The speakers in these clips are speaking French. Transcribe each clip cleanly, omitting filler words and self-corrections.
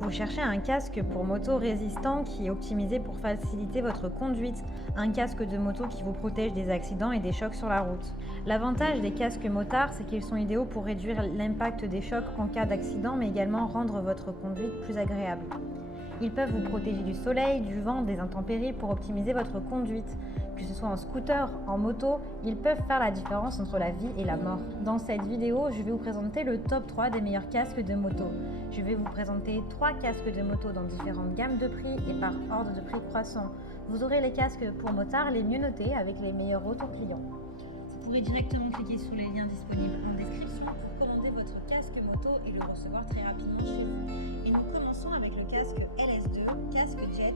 Vous cherchez un casque pour moto résistant qui est optimisé pour faciliter votre conduite, un casque de moto qui vous protège des accidents et des chocs sur la route. L'avantage des casques motards, c'est qu'ils sont idéaux pour réduire l'impact des chocs en cas d'accident, mais également rendre votre conduite plus agréable. Ils peuvent vous protéger du soleil, du vent, des intempéries pour optimiser votre conduite. Que ce soit en scooter, en moto, ils peuvent faire la différence entre la vie et la mort. Dans cette vidéo, je vais vous présenter le top 3 des meilleurs casques de moto. Je vais vous présenter 3 casques de moto dans différentes gammes de prix et par ordre de prix croissant. Vous aurez les casques pour motards les mieux notés avec les meilleurs retours clients. Vous pourrez directement cliquer sur les liens disponibles en description pour commander votre casque moto et le recevoir très rapidement chez vous. Et nous commençons avec le casque LS2, casque Jet,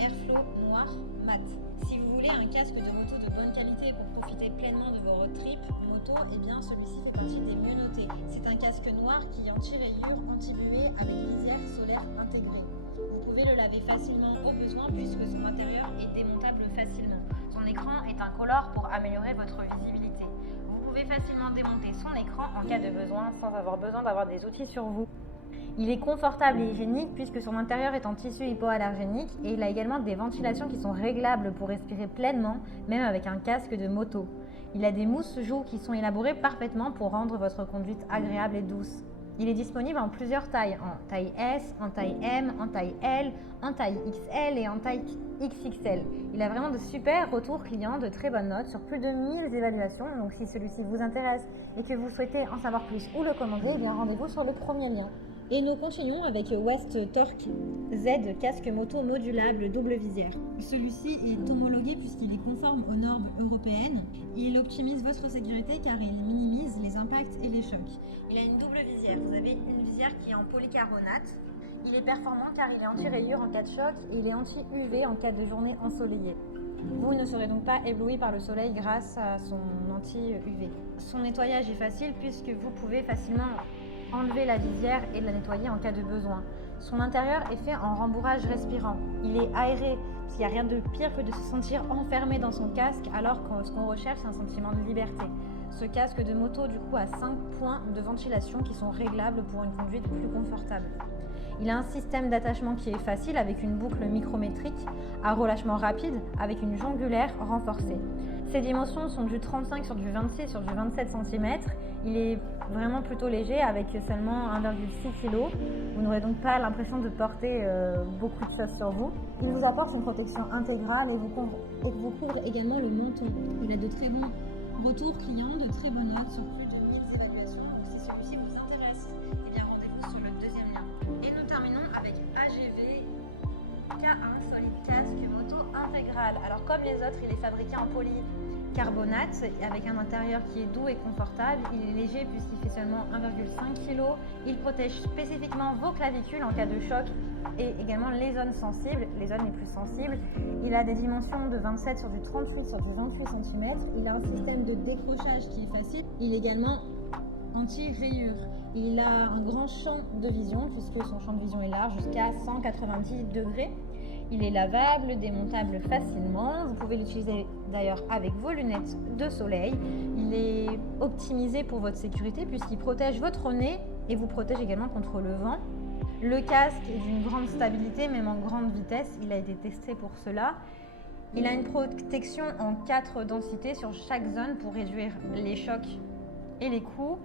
Airflow noir mat. Si vous voulez un casque de moto de bonne qualité pour profiter pleinement de vos road trips moto, eh bien celui-ci fait partie des mieux notés. C'est un casque noir qui est anti-rayures, anti-buée avec visière solaire intégrée. Vous pouvez le laver facilement au besoin puisque son intérieur est démontable facilement. Son écran est incolore pour améliorer votre visibilité. Vous pouvez facilement démonter son écran en cas de besoin sans avoir besoin d'avoir des outils sur vous. Il est confortable et hygiénique puisque son intérieur est en tissu hypoallergénique et il a également des ventilations qui sont réglables pour respirer pleinement, même avec un casque de moto. Il a des mousses joues qui sont élaborées parfaitement pour rendre votre conduite agréable et douce. Il est disponible en plusieurs tailles, en taille S, en taille M, en taille L, en taille XL et en taille XXL. Il a vraiment de super retours clients, de très bonnes notes sur plus de 1000 évaluations. Donc si celui-ci vous intéresse et que vous souhaitez en savoir plus ou le commander, eh bien rendez-vous sur le premier lien. Et nous continuons avec West Torque Z casque moto modulable double visière. Celui-ci est homologué puisqu'il est conforme aux normes européennes. Il optimise votre sécurité car il minimise les impacts et les chocs. Il a une double visière. Vous avez une visière qui est en polycarbonate. Il est performant car il est anti-rayures en cas de choc et il est anti-UV en cas de journée ensoleillée. Vous ne serez donc pas ébloui par le soleil grâce à son anti-UV. Son nettoyage est facile puisque vous pouvez facilement enlever la visière et la nettoyer en cas de besoin. Son intérieur est fait en rembourrage respirant. Il est aéré, parce qu'il n'y a rien de pire que de se sentir enfermé dans son casque alors que ce qu'on recherche c'est un sentiment de liberté. Ce casque de moto du coup a 5 points de ventilation qui sont réglables pour une conduite plus confortable. Il a un système d'attachement qui est facile avec une boucle micrométrique à relâchement rapide avec une jongulaire renforcée. Ses dimensions sont du 35 sur du 26 sur du 27 cm. Il est vraiment plutôt léger avec seulement 1,6 kg. Vous n'aurez donc pas l'impression de porter beaucoup de choses sur vous. Il vous apporte une protection intégrale et vous couvre également le menton. Il a de très bons retours clients, de très bonnes notes sur plus de 1000 évaluations. Donc si celui-ci vous intéresse, eh bien rendez-vous sur le deuxième lien. Et nous terminons avec AGV K1 Solid Casque Moto Intégral. Alors comme les autres, il est fabriqué en polycarbonate avec un intérieur qui est doux et confortable. Il est léger puisqu'il fait seulement 1,5 kg. Il protège spécifiquement vos clavicules en cas de choc et également les zones sensibles, les zones les plus sensibles. Il a des dimensions de 27 sur du 38 sur du 28 cm. Il a un système de décrochage qui est facile. Il est également anti-rayures. Il a un grand champ de vision puisque son champ de vision est large jusqu'à 190 degrés. Il est lavable, démontable facilement. Vous pouvez l'utiliser d'ailleurs avec vos lunettes de soleil. Il est optimisé pour votre sécurité puisqu'il protège votre nez et vous protège également contre le vent. Le casque est d'une grande stabilité, même en grande vitesse. Il a été testé pour cela. Il a une protection en 4 densités sur chaque zone pour réduire les chocs et les coups.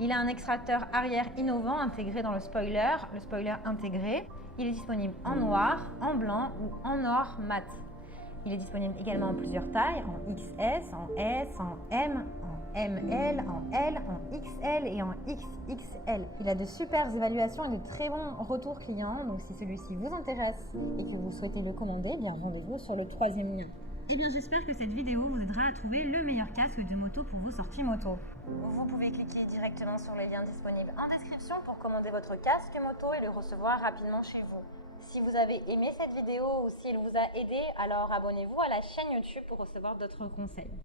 Il a un extracteur arrière innovant intégré dans le spoiler intégré. Il est disponible en noir, en blanc ou en or mat. Il est disponible également en plusieurs tailles, en XS, en S, en M, en ML, en L, en XL et en XXL. Il a de super évaluations et de très bons retours clients. Donc si celui-ci vous intéresse et que vous souhaitez le commander, bien rendez-vous sur le troisième lien. Eh bien, j'espère que cette vidéo vous aidera à trouver le meilleur casque de moto pour vos sorties moto. Vous pouvez cliquer directement sur les liens disponibles en description pour commander votre casque moto et le recevoir rapidement chez vous. Si vous avez aimé cette vidéo ou si elle vous a aidé, alors abonnez-vous à la chaîne YouTube pour recevoir d'autres conseils.